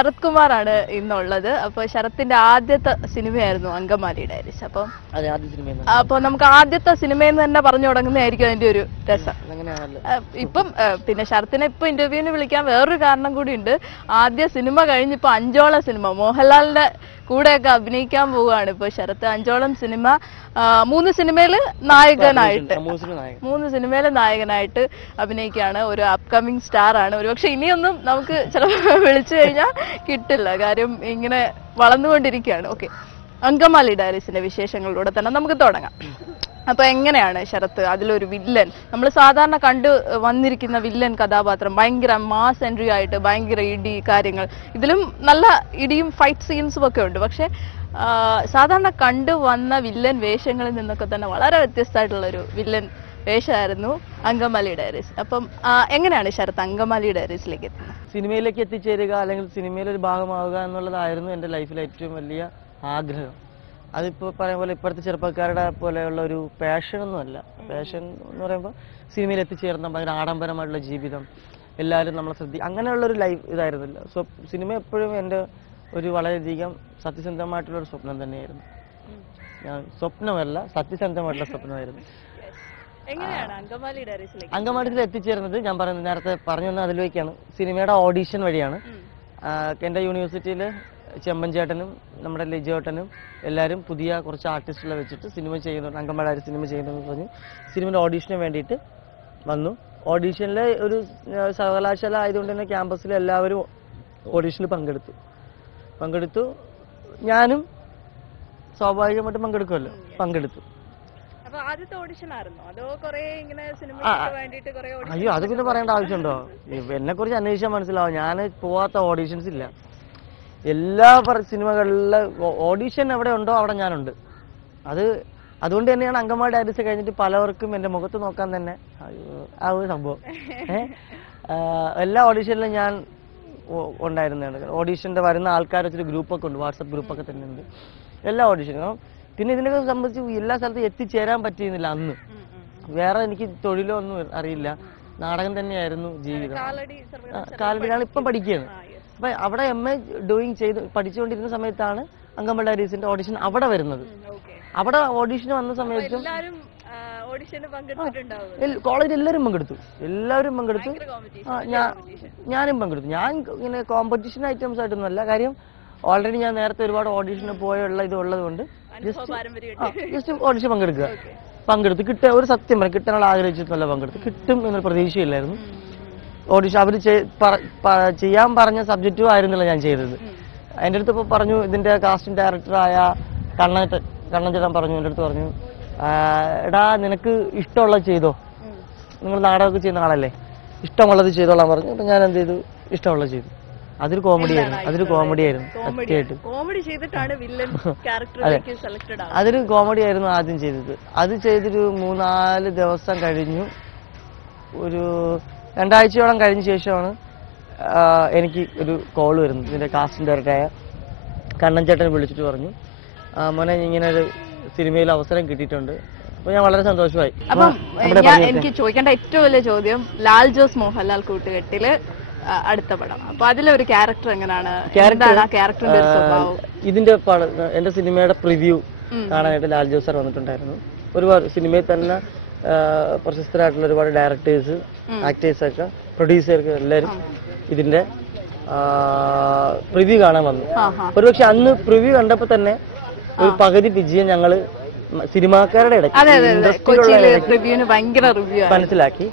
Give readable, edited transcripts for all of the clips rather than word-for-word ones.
ശരത് കുമാറാണ് ഇന്നുള്ളത്. അപ്പോൾ ശരത്തിന്റെ ആദ്യത്തെ സിനിമയായിരുന്നു അങ്കമാലി ഡയറീസ്. അപ്പോൾ നമുക്ക് ആദ്യത്തെ സിനിമയെന്ന് തന്നെ പറഞ്ഞു തുടങ്ങുന്നതായിരിക്കും അതിന്റെ ഒരു രസം. ഇപ്പം പിന്നെ ശരത്തിനെ ഇപ്പൊ ഇന്റർവ്യൂവിന് വിളിക്കാൻ വേറൊരു കാരണം കൂടി ഉണ്ട്. ആദ്യ സിനിമ കഴിഞ്ഞിപ്പോ അഞ്ചോളം സിനിമ മോഹൻലാലിന്റെ കൂടെയൊക്കെ അഭിനയിക്കാൻ പോവുകയാണ് ഇപ്പൊ ശരത്ത്. അഞ്ചോളം സിനിമ, 3 സിനിമയില് നായകനായിട്ട്, 3 സിനിമയില് നായകനായിട്ട് അഭിനയിക്കുകയാണ്. ഒരു അപ്കമിങ് സ്റ്റാർ ആണ്. ഒരുപക്ഷെ ഇനിയൊന്നും നമുക്ക് ചിലപ്പോൾ വിളിച്ചു കഴിഞ്ഞാൽ കിട്ടില്ല, കാര്യം ഇങ്ങനെ വളർന്നുകൊണ്ടിരിക്കുകയാണ്. ഓക്കെ, അങ്കമാലി ഡയറീസിന്റെ വിശേഷങ്ങളിലൂടെ തന്നെ നമുക്ക് തുടങ്ങാം. അപ്പൊ എങ്ങനെയാണ് ശരത്ത് അതിലൊരു വില്ലൻ, നമ്മൾ സാധാരണ കണ്ടു വന്നിരിക്കുന്ന വില്ലൻ കഥാപാത്രം ഭയങ്കര മാസ് എൻട്രി ആയിട്ട് ഭയങ്കര ഇടി കാര്യങ്ങൾ, ഇതിലും നല്ല ഇടിയും ഫൈറ്റ് സീൻസും ഒക്കെ ഉണ്ട്. പക്ഷെ സാധാരണ കണ്ടു വന്ന വില്ലൻ വേഷങ്ങളിൽ നിന്നൊക്കെ തന്നെ വളരെ വ്യത്യസ്തമായിട്ടുള്ള ഒരു വില്ലൻ വേഷമായിരുന്നു അങ്കമാലി ഡയറീസ്. അപ്പം എങ്ങനെയാണ് ശരത്ത് അങ്കമാലി ഡയറീസിലേക്ക് എത്തുന്നത്? സിനിമയിലേക്ക് എത്തിച്ചേരുക അല്ലെങ്കിൽ സിനിമയിലൊരു ഭാഗമാവുക എന്നുള്ളതായിരുന്നു എൻ്റെ ലൈഫിലെ ഏറ്റവും വലിയ ആഗ്രഹം. അതിപ്പോൾ പറയുന്ന പോലെ ഇപ്പോഴത്തെ ചെറുപ്പക്കാരുടെ പോലെയുള്ള ഒരു പാഷനൊന്നുമല്ല. പാഷൻ എന്ന് പറയുമ്പോൾ സിനിമയിൽ എത്തിച്ചേർന്ന ഭയങ്കര ആഡംബരമായിട്ടുള്ള ജീവിതം, എല്ലാവരും നമ്മളെ അങ്ങനെയുള്ളൊരു ലൈഫ് ഇതായിരുന്നില്ല. സിനിമ എപ്പോഴും എൻ്റെ ഒരു വളരെയധികം സത്യസന്ധമായിട്ടുള്ളൊരു സ്വപ്നം തന്നെയായിരുന്നു. ഞാൻ സ്വപ്നമല്ല, സത്യസന്ധമായിട്ടുള്ള സ്വപ്നമായിരുന്നു. അങ്കമാലിയിൽ എത്തിച്ചേർന്നത് ഞാൻ പറയുന്നത് നേരത്തെ പറഞ്ഞു വന്ന അതിലേക്കാണ്. സിനിമയുടെ ഓഡീഷൻ വഴിയാണ്. എൻ്റെ യൂണിവേഴ്സിറ്റിയിൽ ചെമ്പൻചേട്ടനും നമ്മുടെ ലിജോട്ടനും എല്ലാവരും പുതിയ കുറച്ച് ആർട്ടിസ്റ്റുകളെ വെച്ചിട്ട് സിനിമ ചെയ്യുന്നുണ്ട്, അങ്കമാലി സിനിമ ചെയ്യുന്നതെന്ന് പറഞ്ഞു സിനിമയുടെ ഓഡീഷന് വേണ്ടിയിട്ട് വന്നു. ഓഡീഷനിൽ ഒരു സർവകലാശാല ആയതുകൊണ്ട് തന്നെ ക്യാമ്പസിൽ എല്ലാവരും ഓഡീഷനിൽ പങ്കെടുത്തു. ഞാനും സ്വാഭാവികമായിട്ടും പങ്കെടുത്തു. അയ്യോ, അത് പിന്നെ പറയേണ്ട ആവശ്യമുണ്ടോ? എന്നെ കുറിച്ച് അന്വേഷിച്ചാൽ മനസ്സിലാവും. ഞാൻ പോവാത്ത ഓഡീഷൻസ് ഇല്ല. എല്ലാ സിനിമകളിലെ ഓഡീഷൻ എവിടെ ഉണ്ടോ അവിടെ ഞാനുണ്ട്. അതുകൊണ്ട് തന്നെയാണ് അങ്കമാലി ഡയറീസ് കഴിഞ്ഞിട്ട് പലവർക്കും എൻ്റെ മുഖത്ത് നോക്കാൻ തന്നെ ആ ഒരു സംഭവം. എല്ലാ ഓഡീഷനിലും ഞാൻ ഉണ്ടായിരുന്നതാണ്. ഓഡീഷൻ്റെ വരുന്ന ആൾക്കാർ വെച്ചൊരു ഗ്രൂപ്പൊക്കെ ഉണ്ട്, വാട്സപ്പ് ഗ്രൂപ്പൊക്കെ തന്നെ ഉണ്ട് എല്ലാ ഓഡീഷനും. പിന്നെ ഇതിനൊക്കെ സംബന്ധിച്ച് എല്ലാ സ്ഥലത്തും എത്തിച്ചേരാൻ പറ്റിയിരുന്നില്ല അന്ന്. വേറെ എനിക്ക് തൊഴിലോ ഒന്നും അറിയില്ല, നാടകം തന്നെയായിരുന്നു ജീവിതം. കാലടിയാണ് ഇപ്പം പഠിക്കുകയാണ്. അപ്പം അവിടെ MA പഠിച്ചുകൊണ്ടിരുന്ന സമയത്താണ് അങ്കമാലി ഡയറീസിന്റെ ഓഡിഷൻ അവിടെ വരുന്നത്. അവിടെ ഓഡിഷൻ വന്ന സമയത്തും കോളേജിൽ എല്ലാവരും പങ്കെടുത്തു. ഞാനും പങ്കെടുത്തു. ഞാൻ ഇങ്ങനെ കോമ്പറ്റീഷൻ ഐറ്റംസ് ആയിട്ടൊന്നുമല്ല, കാര്യം ഓൾറെഡി ഞാൻ നേരത്തെ ഒരുപാട് ഓഡീഷന് പോയുള്ള ഇതുള്ളത് കൊണ്ട് ജസ്റ്റ് ഓഡിഷൻ പങ്കെടുത്തു. ഒരു സത്യം പറയാം, കിട്ടാനുള്ള ആഗ്രഹിച്ചിട്ടല്ല പങ്കെടുത്തു. കിട്ടും എന്നൊരു പ്രതീക്ഷയില്ലായിരുന്നു. ഓഡിഷൻ അവർ ചെയ്യാൻ പറഞ്ഞ സബ്ജക്റ്റും ആയിരുന്നില്ല ഞാൻ ചെയ്തത്. എൻ്റെ അടുത്ത് ഇപ്പോൾ പറഞ്ഞു, ഇതിൻ്റെ കാസ്റ്റിംഗ് ഡയറക്ടറായ കണ്ണൻ ചേട്ടൻ പറഞ്ഞു, എൻ്റെ അടുത്ത് പറഞ്ഞു, എടാ നിനക്ക് ഇഷ്ടമുള്ളത് ചെയ്തോ, നിങ്ങൾ നാടകമൊക്കെ ചെയ്യുന്ന ആളല്ലേ, ഇഷ്ടമുള്ളത് ചെയ്തോളാൻ പറഞ്ഞു. അപ്പം ഞാൻ എന്ത് ചെയ്തു, ഇഷ്ടമുള്ളത് ചെയ്തു. അതൊരു കോമഡിയായിരുന്നു. അതൊരു കോമഡിയായിരുന്നു ആദ്യം ചെയ്തത്. അത് ചെയ്തൊരു 3-4 ദിവസം കഴിഞ്ഞു, ഒരു 2 ആഴ്ചയോളം കഴിഞ്ഞ ശേഷമാണ് എനിക്ക് ഒരു കോൾ വരുന്നത്. ഇതിൻ്റെ കാസ്റ്റിംഗ് ഡയറക്ടറായ കണ്ണൻ ചേട്ടനെ വിളിച്ചിട്ട് പറഞ്ഞു, മോനെ ഇങ്ങനെ ഒരു സിനിമയിൽ അവസരം കിട്ടിയിട്ടുണ്ട്. അപ്പോൾ ഞാൻ വളരെ സന്തോഷമായി. അപ്പം എനിക്ക് ചോദിക്കേണ്ട ഏറ്റവും വലിയ ചോദ്യം, ലാൽ ജോസ് മോഹൻലാൽ കൂട്ടുകെട്ടില് അടുത്ത പടം, അപ്പൊ അതിലൊരു ക്യാരക്ടർ എങ്ങനെയാണ്? ഇതിന്റെ എന്റെ സിനിമയുടെ പ്രിവ്യൂ കാണാനായിട്ട് ലാൽ ജോസ് സാർ വന്നിട്ടുണ്ടായിരുന്നു. ഒരുപാട് സിനിമയിൽ തന്നെ പ്രശസ്തരായിട്ടുള്ള ഒരുപാട് ഡയറക്ടേഴ്സ്, ആക്ടേഴ്സൊക്കെ, പ്രൊഡ്യൂസർക്ക് എല്ലാവരും ഇതിന്റെ പ്രിവ്യൂ കാണാൻ വന്നു. ഒരുപക്ഷെ അന്ന് പ്രിവ്യൂ കണ്ടപ്പോ തന്നെ ഒരു പകുതി വിജയം ഞങ്ങള് സിനിമാക്കാരുടെ മനസ്സിലാക്കി.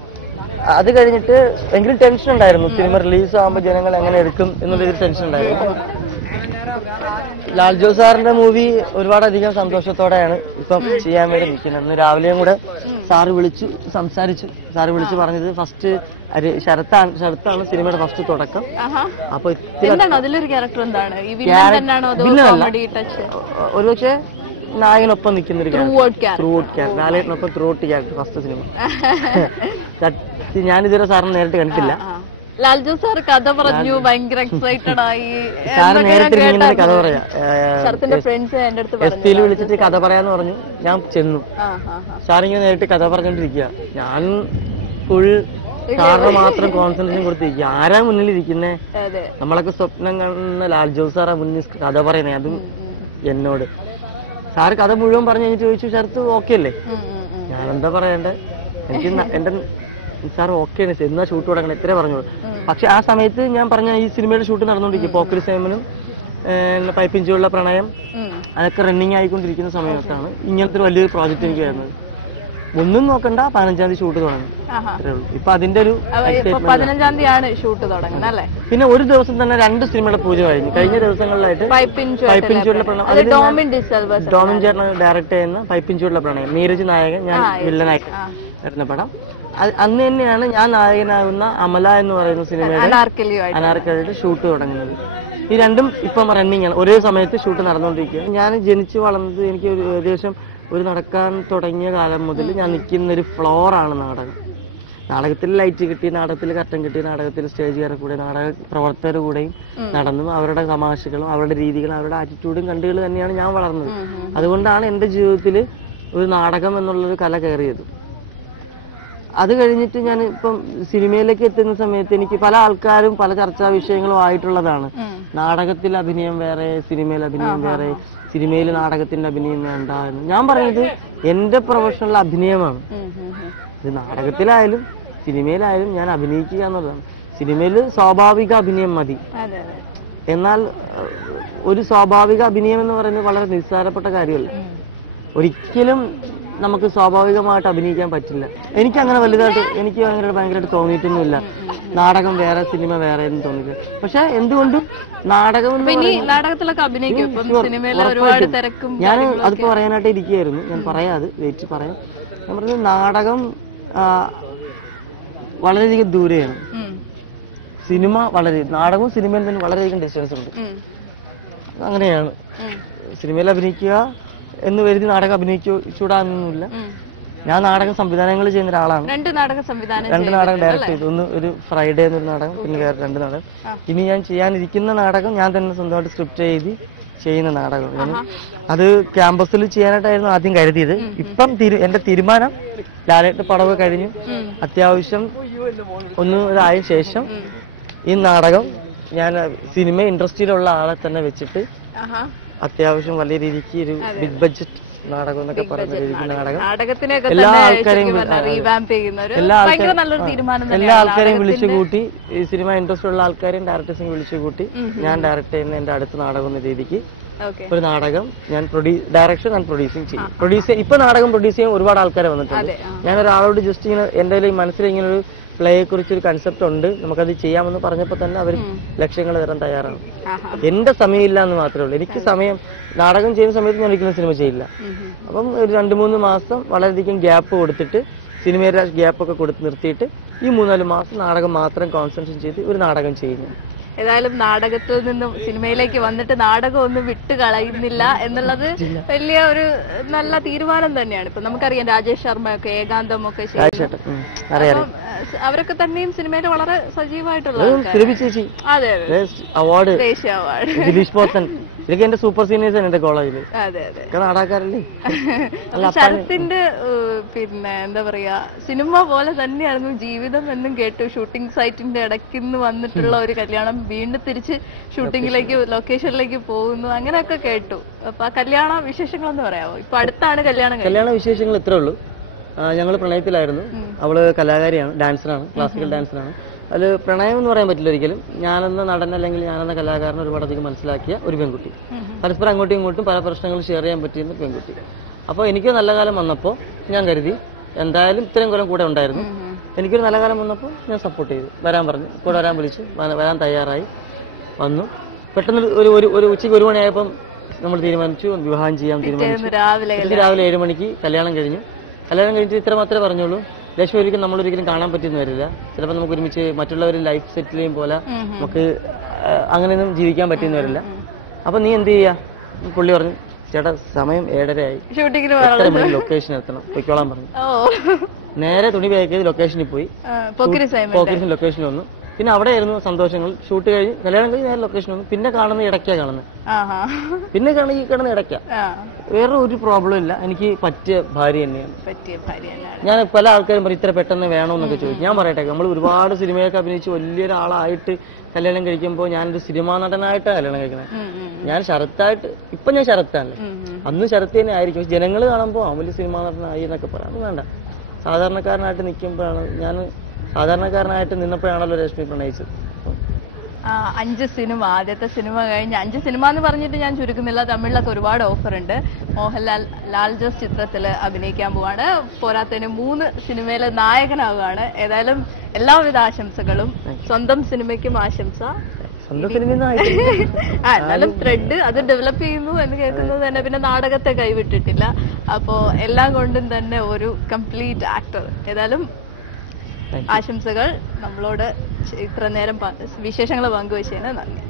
അത് കഴിഞ്ഞിട്ട് എങ്കിലും ടെൻഷൻ ഉണ്ടായിരുന്നു, സിനിമ റിലീസ് ആകുമ്പോൾ ജനങ്ങൾ എങ്ങനെ എടുക്കും എന്നുള്ളൊരു ടെൻഷൻ ഉണ്ടായിരുന്നു. ലാൽ ജോസ് സാറിന്റെ മൂവി ഒരുപാടധികം സന്തോഷത്തോടെയാണ് ഇപ്പം ചെയ്യാൻ വേണ്ടി നിൽക്കുന്നത്. ഇന്ന് രാവിലെയും കൂടെ സാറ് വിളിച്ചു സംസാരിച്ചു. സാറ് വിളിച്ച് പറഞ്ഞത് ഫസ്റ്റ് ശരത്താണ് സിനിമയുടെ ഫസ്റ്റ് തുടക്കം. അപ്പൊ ഒരുപക്ഷെ നായകനൊപ്പം നിൽക്കുന്ന ഒരു ലാലേട്ടനൊപ്പം throughout character first cinema. ഞാനിതുവരെ സാറിന് നേരിട്ട് കണ്ടിട്ടില്ല. ലാൽ ജോസ് സാർ കഥ പറഞ്ഞു, ഭയങ്കര എക്സൈറ്റഡ് ആയി. സാറ് നേരിട്ട് ഇങ്ങനെ കഥ പറയാം, എസ്റ്റിയിൽ വിളിച്ചിട്ട് കഥ പറയാന്ന് പറഞ്ഞു. ഞാൻ ചെന്നു, സാറിങ്ങനെ നേരിട്ട് കഥ പറഞ്ഞോണ്ടിരിക്കുക. ഞാൻ ഫുൾ സാറിന് മാത്രം കോൺസെൻട്രേഷൻ കൊടുത്തിരിക്കുക. ആരാ മുന്നിലിരിക്കുന്നേ? നമ്മളൊക്കെ സ്വപ്നം കാണുന്ന ലാൽ ജോസ് സാറാ മുന്നിൽ കഥ പറയുന്നേ, അതും എന്നോട്. സാറ് കഥ മുഴുവൻ പറഞ്ഞു കഴിഞ്ഞ് ചോദിച്ചു, ശരത്ത് ഓക്കെ അല്ലേ? ഞാനെന്താ പറയണ്ടേ, എനിക്ക് എന്റെ സാർ ഓക്കെയാണ്, എന്നാ ഷൂട്ട് തുടങ്ങണം ഇത്രേ പറഞ്ഞോളൂ. പക്ഷെ ആ സമയത്ത് ഞാൻ പറഞ്ഞ ഈ സിനിമയുടെ ഷൂട്ട് നടന്നുകൊണ്ടിരിക്കും. പോക്കരി സേമനും പൈപ്പിഞ്ചുള്ള പ്രണയം അതൊക്കെ റണ്ണിങ് ആയിക്കൊണ്ടിരിക്കുന്ന സമയത്താണ് ഇങ്ങനത്തെ ഒരു വലിയൊരു പ്രോജക്റ്റ് എനിക്ക് വരുന്നത്. ഒന്നും നോക്കണ്ട, 15-ാം തീയതി ഷൂട്ട് തുടങ്ങും. ഇപ്പൊ അതിന്റെ ഒരു 15-ാം തീയതിയാണ് ഷൂട്ട് തുടങ്ങുന്നത് അല്ലേ? പിന്നെ ഒരു ദിവസം തന്നെ 2 സിനിമയുടെ പൂജ കഴിഞ്ഞു. കഴിഞ്ഞ ദിവസങ്ങളിലായിട്ട് പൈപ്പിഞ്ചുള്ള പ്രണയം, ഡോമിൻ ചേട്ടൻ ഡയറക്ട് ചെയ്യുന്ന പൈപ്പിഞ്ചുള്ള പ്രണയം, നീരജ് നായകൻ, ഞാൻ വില്ലനായി വരുന്ന പടം. അന്ന് തന്നെയാണ് ഞാൻ നായകനാകുന്ന അമല എന്ന് പറയുന്ന സിനിമയുടെ അനാർക്കലിയുടെ ഷൂട്ട് തുടങ്ങുന്നത്. ഈ രണ്ടും ഇപ്പം റണ്ണിങ് ആണ്, ഒരേ സമയത്ത് ഷൂട്ട് നടന്നുകൊണ്ടിരിക്കുകയാണ്. ഞാൻ ജനിച്ചു വളർന്നത്, എനിക്ക് ഏകദേശം ഒരു നടക്കാൻ തുടങ്ങിയ കാലം മുതൽ ഞാൻ നിൽക്കുന്ന ഒരു ഫ്ലോറാണ് നാടകം. നാടകത്തിൽ ലൈറ്റ് കിട്ടി, നാടകത്തിൽ കർട്ടൻ കിട്ടി, നാടകത്തിൽ സ്റ്റേജുകാരുടെ കൂടെ, നാടക പ്രവർത്തകരുടെ കൂടെയും നടന്നും അവരുടെ തമാശകളും അവരുടെ രീതികളും അവരുടെ ആറ്റിറ്റ്യൂഡും കണ്ടുകൾ തന്നെയാണ് ഞാൻ വളർന്നത്. അതുകൊണ്ടാണ് എൻ്റെ ജീവിതത്തിൽ ഒരു നാടകം എന്നുള്ളൊരു കല കയറിയത്. അത് കഴിഞ്ഞിട്ട് ഞാൻ ഇപ്പം സിനിമയിലേക്ക് എത്തുന്ന സമയത്ത് എനിക്ക് പല ആൾക്കാരും പല ചർച്ചാ വിഷയങ്ങളും ആയിട്ടുള്ളതാണ്. നാടകത്തിൽ അഭിനയം വേറെ, സിനിമയിൽ അഭിനയം വേറെ, സിനിമയിൽ നാടകത്തിന്റെ അഭിനയം വേണ്ട എന്ന്. ഞാൻ പറയുന്നത് എന്റെ പ്രൊഫഷണൽ അഭിനയമാണ്. ഇത് നാടകത്തിലായാലും സിനിമയിലായാലും ഞാൻ അഭിനയിക്കുക എന്നുള്ളതാണ്. സിനിമയിൽ സ്വാഭാവിക അഭിനയം മതി. എന്നാൽ ഒരു സ്വാഭാവിക അഭിനയം എന്ന് പറയുന്നത് വളരെ നിസ്സാരപ്പെട്ട കാര്യമല്ല. ഒരിക്കലും നമുക്ക് സ്വാഭാവികമായിട്ട് അഭിനയിക്കാൻ പറ്റില്ല. എനിക്ക് അങ്ങനെ വലുതായിട്ട് എനിക്ക് ഭയങ്കരമായിട്ട് തോന്നിയിട്ടൊന്നുമില്ല നാടകം വേറെ സിനിമ വേറെ എന്ന് തോന്നില്ല. പക്ഷെ എന്തുകൊണ്ടും നാടകം ഞാൻ അതിപ്പോ പറയാനായിട്ട് ഇരിക്കുകയായിരുന്നു. ഞാൻ പറയാതെ വെയിറ്റ് പറയാം. ഞാൻ പറഞ്ഞത് നാടകം വളരെയധികം ദൂരെയാണ്, സിനിമ നാടകവും സിനിമയും തന്നെ വളരെയധികം ഡിസ്റ്റൻസ് ഉണ്ട്. അങ്ങനെയാണ്. സിനിമയിൽ അഭിനയിക്കുക എന്ന് കരുതി നാടകം അഭിനയിച്ചൂടാന്നൊന്നുമില്ല. ഞാൻ നാടക സംവിധാനങ്ങൾ ചെയ്യുന്ന ഒരാളാണ്. 2 നാടകം ഡയറക്ട് ചെയ്തു. ഒന്ന് ഒരു ഫ്രൈഡേ എന്നൊരു നാടകം, പിന്നെ വേറെ 2 നാടകം. ഇനി ഞാൻ ചെയ്യാനിരിക്കുന്ന നാടകം ഞാൻ തന്നെ സ്വന്തമായിട്ട് സ്ക്രിപ്റ്റ് എഴുതി ചെയ്യുന്ന നാടകം. അത് ക്യാമ്പസിൽ ചെയ്യാനായിട്ടായിരുന്നു ആദ്യം കരുതിയത്. ഇപ്പം എന്റെ തീരുമാനം ലാലേട്ട് പടവ് കഴിഞ്ഞു അത്യാവശ്യം ഇതായ ശേഷം ഈ നാടകം ഞാൻ സിനിമ ഇൻഡസ്ട്രിയിലുള്ള ആളെ തന്നെ വെച്ചിട്ട് അത്യാവശ്യം വലിയ രീതിക്ക് ഒരു ബിഗ് ബഡ്ജറ്റ് നാടകം എന്നൊക്കെ പറയുന്ന രീതിക്ക് നാടകം എല്ലാ ആൾക്കാരെയും വിളിച്ചു കൂട്ടി, ഈ സിനിമ ഇൻട്രസ്റ്റ് ഉള്ള ആൾക്കാരെയും ഡയറക്ടേഴ്സിനെ വിളിച്ചു കൂട്ടി ഞാൻ ഡയറക്ട് ചെയ്യുന്ന എന്റെ അടുത്ത നാടകം എന്ന രീതിക്ക് ഒരു നാടകം ഞാൻ ഡയറക്ഷൻ ആൻഡ് പ്രൊഡ്യൂസിങ് ചെയ്യും. ഇപ്പൊ നാടകം പ്രൊഡ്യൂസ് ചെയ്യാൻ ഒരുപാട് ആൾക്കാരെ വന്നിട്ടുണ്ട്. ഞാൻ ഒരാളോട് ജസ്റ്റ് ഇങ്ങനെ എന്റെ മനസ്സിൽ ഇങ്ങനെ ഒരു പ്ലേയെ കുറിച്ചൊരു കൺസെപ്റ്റ് ഉണ്ട്, നമുക്കത് ചെയ്യാമെന്ന് പറഞ്ഞപ്പോൾ തന്നെ അവർ ലക്ഷ്യങ്ങൾ തരാൻ തയ്യാറാണ്. എന്റെ സമയമില്ല എന്ന് മാത്രമേ ഉള്ളൂ. എനിക്ക് സമയം നാടകം ചെയ്യുന്ന സമയത്ത് ഞാൻ ഒരിക്കലും സിനിമ ചെയ്യില്ല. അപ്പം ഒരു 2-3 മാസം വളരെയധികം ഗ്യാപ്പ് കൊടുത്തിട്ട്, സിനിമയുടെ ഗ്യാപ്പൊക്കെ കൊടുത്ത് നിർത്തിയിട്ട് ഈ 3-4 മാസം നാടകം മാത്രം കോൺസെൻട്രേറ്റ് ചെയ്ത് ഒരു നാടകം ചെയ്യുന്നു. ഏതായാലും നാടകത്തിൽ നിന്നും സിനിമയിലേക്ക് വന്നിട്ട് നാടകം ഒന്നും വിട്ട് കളയുന്നില്ല എന്നുള്ളത് വലിയ ഒരു നല്ല തീരുമാനം തന്നെയാണ്. ഇപ്പൊ നമുക്കറിയാം രാജേഷ് ശർമ്മയൊക്കെ ഏകാന്തമൊക്കെ അവരൊക്കെ തന്നെയും സിനിമയിൽ വളരെ സജീവമായിട്ടുള്ള അതെ അവാർഡ് ദേശീയ അവാർഡ് ഇതൊക്കെ എന്റെ സൂപ്പർ സീനിയേഴ്സ് ആണ് എന്റെ കോളേജില്. നാടകക്കാരല്ലേ. ശരത്തിന്റെ പിന്നെ എന്താ പറയാ സിനിമ പോലെ തന്നെയായിരുന്നു ജീവിതം എന്നും കേട്ടു. ഷൂട്ടിംഗ് സൈറ്റിന്റെ ഇടയ്ക്ക് വന്നിട്ടുള്ള ഒരു കല്യാണം, വീണ്ടും തിരിച്ച് ഷൂട്ടിങ്ങിലേക്ക് ലൊക്കേഷനിലേക്ക് പോകുന്നു, അങ്ങനെയൊക്കെ കേട്ടു. അപ്പൊ ആ കല്യാണ വിശേഷങ്ങളെന്ന് പറയാമോ? ഇപ്പൊ അടുത്താണ് കല്യാണ വിശേഷങ്ങൾ ഇത്രേ ഉള്ളൂ. ഞങ്ങൾ പ്രണയത്തിലായിരുന്നു. അവള് കലാകാരിയാണ്, ഡാൻസറാണ്, ക്ലാസിക്കൽ ഡാൻസറാണ്. അതിൽ പ്രണയം എന്ന് പറയാൻ പറ്റില്ല ഒരിക്കലും. ഞാനെന്ന നടൻ അല്ലെങ്കിൽ ഞാനെന്ന കലാകാരനെ ഒരുപാടധികം മനസ്സിലാക്കിയ ഒരു പെൺകുട്ടി, പരസ്പരം അങ്ങോട്ടും ഇങ്ങോട്ടും പല പ്രശ്നങ്ങൾ ഷെയർ ചെയ്യാൻ പറ്റിയിരുന്ന പെൺകുട്ടി. അപ്പോൾ എനിക്ക് നല്ല കാലം വന്നപ്പോൾ ഞാൻ കരുതി എന്തായാലും ഇത്രയും കൊല്ലം കൂടെ ഉണ്ടായിരുന്നു, എനിക്കൊരു നല്ല കാലം വന്നപ്പോൾ ഞാൻ സപ്പോർട്ട് ചെയ്തു. വരാൻ പറഞ്ഞു, കൂടെ വരാൻ വിളിച്ചു, വരാൻ തയ്യാറായി വന്നു. പെട്ടെന്ന് ഒരു ഉച്ചയ്ക്ക് 1 മണിയായപ്പം നമ്മൾ തീരുമാനിച്ചു വിവാഹം ചെയ്യാൻ തീരുമാനിച്ചു. രാവിലെ 7 മണിക്ക് കല്യാണം കഴിഞ്ഞു. കല്യാണം കഴിഞ്ഞിട്ട് ഇത്ര മാത്രമേ പറഞ്ഞുള്ളൂ, ലക്ഷ്മി ഒരിക്കലും നമ്മളൊരിക്കലും കാണാൻ പറ്റിയെന്ന് വരില്ല. ചിലപ്പോൾ നമുക്ക് ഒരുമിച്ച് മറ്റുള്ളവർ ലൈഫ് സെറ്റിൽ ചെയ്യും പോലെ നമുക്ക് അങ്ങനെയൊന്നും ജീവിക്കാൻ പറ്റിയെന്ന് വരില്ല. അപ്പൊ നീ എന്ത് ചെയ്യാ? പുള്ളി പറഞ്ഞു, ചേട്ടാ സമയം 7:30 ആയി, ലൊക്കേഷൻ എത്തണം, പൊയ്ക്കോളാൻ പറഞ്ഞു. നേരെ തുണി പാക്ക് ചെയ്ത് ലൊക്കേഷനിൽ പോയി. ലൊക്കേഷനിൽ വന്നു. പിന്നെ അവിടെ ആയിരുന്നു സന്തോഷങ്ങൾ. ഷൂട്ട് കഴിഞ്ഞ് കല്യാണം കഴിഞ്ഞ് നേരെ ലൊക്കേഷൻ വന്നു. പിന്നെ കാണുന്ന ഇടയ്ക്കാണ് കാണുന്നത്. പിന്നെ ഈ കിടന്ന് ഇടയ്ക്ക. വേറെ ഒരു പ്രോബ്ലം ഇല്ല. എനിക്ക് പറ്റിയ ഭാര്യ തന്നെയാണ്. ഞാൻ പല ആൾക്കാരും പറയും ഇത്ര പെട്ടെന്ന് വേണമെന്നൊക്കെ ചോദിച്ചു. ഞാൻ പറയട്ടെ, നമ്മൾ ഒരുപാട് സിനിമയൊക്കെ അഭിനയിച്ച് വലിയൊരാളായിട്ട് കല്യാണം കഴിക്കുമ്പോൾ ഞാനൊരു സിനിമാ നടനായിട്ടാണ് കല്യാണം കഴിക്കുന്നത്. ഞാൻ ശരത്തായിട്ട് ഇപ്പൊ ഞാൻ ശരത്താണല്ലേ, അന്ന് ശരത്ത് തന്നെ ആയിരിക്കും. പക്ഷെ ജനങ്ങൾ കാണുമ്പോൾ വലിയ സിനിമാ നടനായി എന്നൊക്കെ പറയാം. അത് വേണ്ട. സാധാരണക്കാരനായിട്ട് നിൽക്കുമ്പോഴാണ് ഞാൻ സാധാരണക്കാരനായിട്ട് നിന്നപ്പോഴാണല്ലോ രശ്മി പ്രണയിച്ചത്. 5 സിനിമ, ആദ്യത്തെ സിനിമ കഴിഞ്ഞ് 5 സിനിമ എന്ന് പറഞ്ഞിട്ട് ഞാൻ ചുരുക്കുന്നില്ല. തമിഴിലൊക്കെ ഒരുപാട് ഓഫർ ഉണ്ട്. മോഹൻലാൽ ലാൽ ജോസ് ചിത്രത്തില് അഭിനയിക്കാൻ പോവാണ്. പോരാത്തതിന് 3 സിനിമയിലെ നായകനാവുകയാണ്. ഏതായാലും എല്ലാവിധ ആശംസകളും. സ്വന്തം സിനിമയ്ക്കും ആശംസ. എന്നാലും ത്രെഡ് അത് ഡെവലപ്പ് ചെയ്യുന്നു എന്ന് കേൾക്കുന്നത് തന്നെ. പിന്നെ നാടകത്തെ കൈവിട്ടിട്ടില്ല. അപ്പോ എല്ലാം കൊണ്ടും തന്നെ ഒരു കംപ്ലീറ്റ് ആക്ടർ. ഏതായാലും ആശംസകൾ. നമ്മളോട് ഇത്ര നേരം വിശേഷങ്ങൾ പങ്കുവച്ചതിന് നന്ദി.